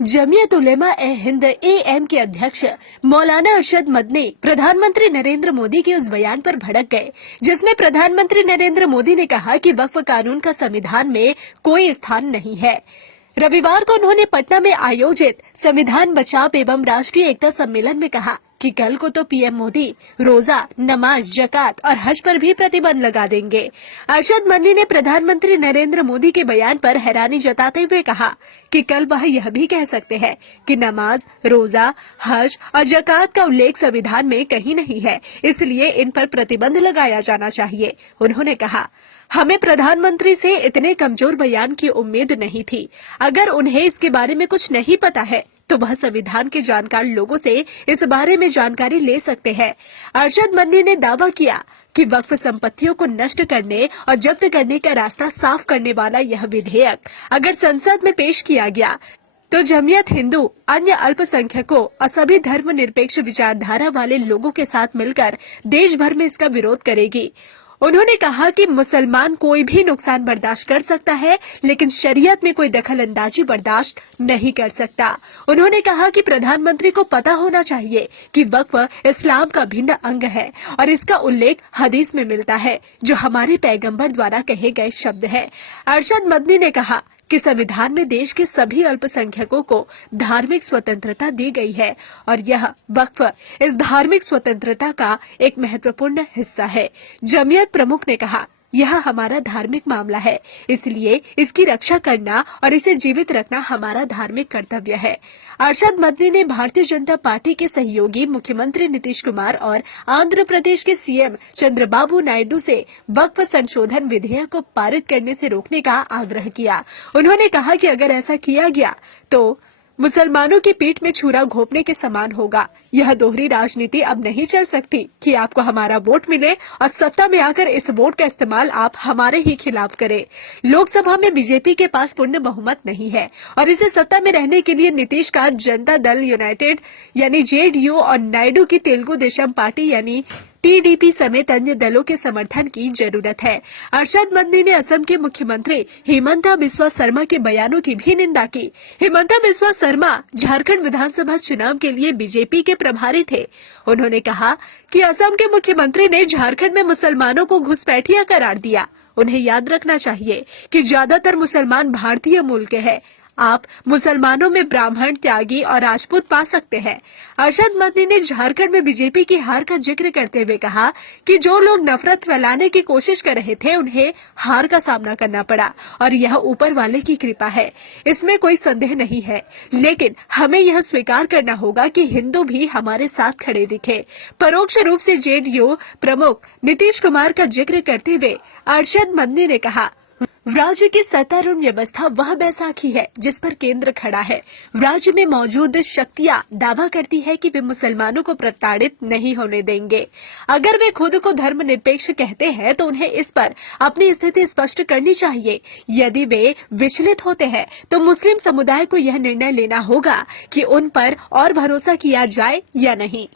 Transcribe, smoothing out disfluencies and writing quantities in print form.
जमीयत उलेमा ए Hind AM के अध्यक्ष मौलाना अरशद मदनी प्रधानमंत्री नरेंद्र मोदी के उस बयान पर भड़क गए जिसमें प्रधानमंत्री नरेंद्र मोदी ने कहा कि वक्फ कानून का संविधान में कोई स्थान नहीं है। रविवार को उन्होंने पटना में आयोजित संविधान बचाव एवं राष्ट्रीय एकता सम्मेलन में कहा कि कल को तो PM मोदी रोजा, नमाज, जकात और हज पर भी प्रतिबंध लगा देंगे। अरशद मदनी ने प्रधानमंत्री नरेंद्र मोदी के बयान पर हैरानी जताते हुए कहा कि कल वह यह भी कह सकते हैं कि नमाज, रोजा, हज और जकात का उल्लेख संविधान में कहीं नहीं है, इसलिए इन पर प्रतिबंध लगाया जाना चाहिए। उन्होंने कहा, हमें प्रधानमंत्री से इतने कमजोर बयान की उम्मीद नहीं थी। अगर उन्हें इसके बारे में कुछ नहीं पता है तो वह संविधान के जानकार लोगों से इस बारे में जानकारी ले सकते हैं। अरशद मदनी ने दावा किया कि वक्फ संपत्तियों को नष्ट करने और जब्त करने का रास्ता साफ करने वाला यह विधेयक अगर संसद में पेश किया गया तो जमीयत हिंदू, अन्य अल्पसंख्यकों और सभी धर्मनिरपेक्ष विचारधारा वाले लोगों के साथ मिलकर देश भर में इसका विरोध करेगी। उन्होंने कहा कि मुसलमान कोई भी नुकसान बर्दाश्त कर सकता है, लेकिन शरीयत में कोई दखल अंदाजी बर्दाश्त नहीं कर सकता। उन्होंने कहा कि प्रधानमंत्री को पता होना चाहिए कि वक्फ इस्लाम का भिन्न अंग है और इसका उल्लेख हदीस में मिलता है, जो हमारे पैगंबर द्वारा कहे गए शब्द है। अरशद मदनी ने कहा कि संविधान में देश के सभी अल्पसंख्यकों को धार्मिक स्वतंत्रता दी गई है और यह वक्फ इस धार्मिक स्वतंत्रता का एक महत्वपूर्ण हिस्सा है। जमीयत प्रमुख ने कहा, यह हमारा धार्मिक मामला है, इसलिए इसकी रक्षा करना और इसे जीवित रखना हमारा धार्मिक कर्तव्य है। अरशद मदनी ने भारतीय जनता पार्टी के सहयोगी मुख्यमंत्री नीतीश कुमार और आंध्र प्रदेश के CM चंद्रबाबू नायडू से वक्फ संशोधन विधेयक को पारित करने से रोकने का आग्रह किया। उन्होंने कहा कि अगर ऐसा किया गया तो मुसलमानों की पीठ में छुरा घोंपने के समान होगा। यह दोहरी राजनीति अब नहीं चल सकती कि आपको हमारा वोट मिले और सत्ता में आकर इस वोट का इस्तेमाल आप हमारे ही खिलाफ करें। लोकसभा में बीजेपी के पास पूर्ण बहुमत नहीं है और इसे सत्ता में रहने के लिए नीतीश का जनता दल यूनाइटेड यानी JDU और नायडू की तेलुगु देशम पार्टी यानी TDP समेत अन्य दलों के समर्थन की जरूरत है। अरशद मदनी ने असम के मुख्यमंत्री हिमंता बिस्वा शर्मा के बयानों की भी निंदा की। हिमंता बिस्वा शर्मा झारखंड विधानसभा चुनाव के लिए बीजेपी के प्रभारी थे। उन्होंने कहा कि असम के मुख्यमंत्री ने झारखंड में मुसलमानों को घुसपैठिया करार दिया। उन्हें याद रखना चाहिए कि ज्यादातर मुसलमान भारतीय मूल के हैं। आप मुसलमानों में ब्राह्मण, त्यागी और राजपूत पा सकते हैं। अरशद मदनी ने झारखंड में बीजेपी की हार का जिक्र करते हुए कहा कि जो लोग नफरत फैलाने की कोशिश कर रहे थे उन्हें हार का सामना करना पड़ा और यह ऊपर वाले की कृपा है, इसमें कोई संदेह नहीं है। लेकिन हमें यह स्वीकार करना होगा कि हिंदू भी हमारे साथ खड़े दिखे। परोक्ष रूप से JDU प्रमुख नीतीश कुमार का जिक्र करते हुए अरशद मदनी ने कहा, राज्य की सत्तारूढ़ व्यवस्था वह बैसाखी है जिस पर केंद्र खड़ा है। राज्य में मौजूद शक्तियां दावा करती है कि वे मुसलमानों को प्रताड़ित नहीं होने देंगे। अगर वे खुद को धर्मनिरपेक्ष कहते हैं तो उन्हें इस पर अपनी स्थिति स्पष्ट करनी चाहिए। यदि वे विचलित होते हैं तो मुस्लिम समुदाय को यह निर्णय लेना होगा कि उन पर और भरोसा किया जाए या नहीं।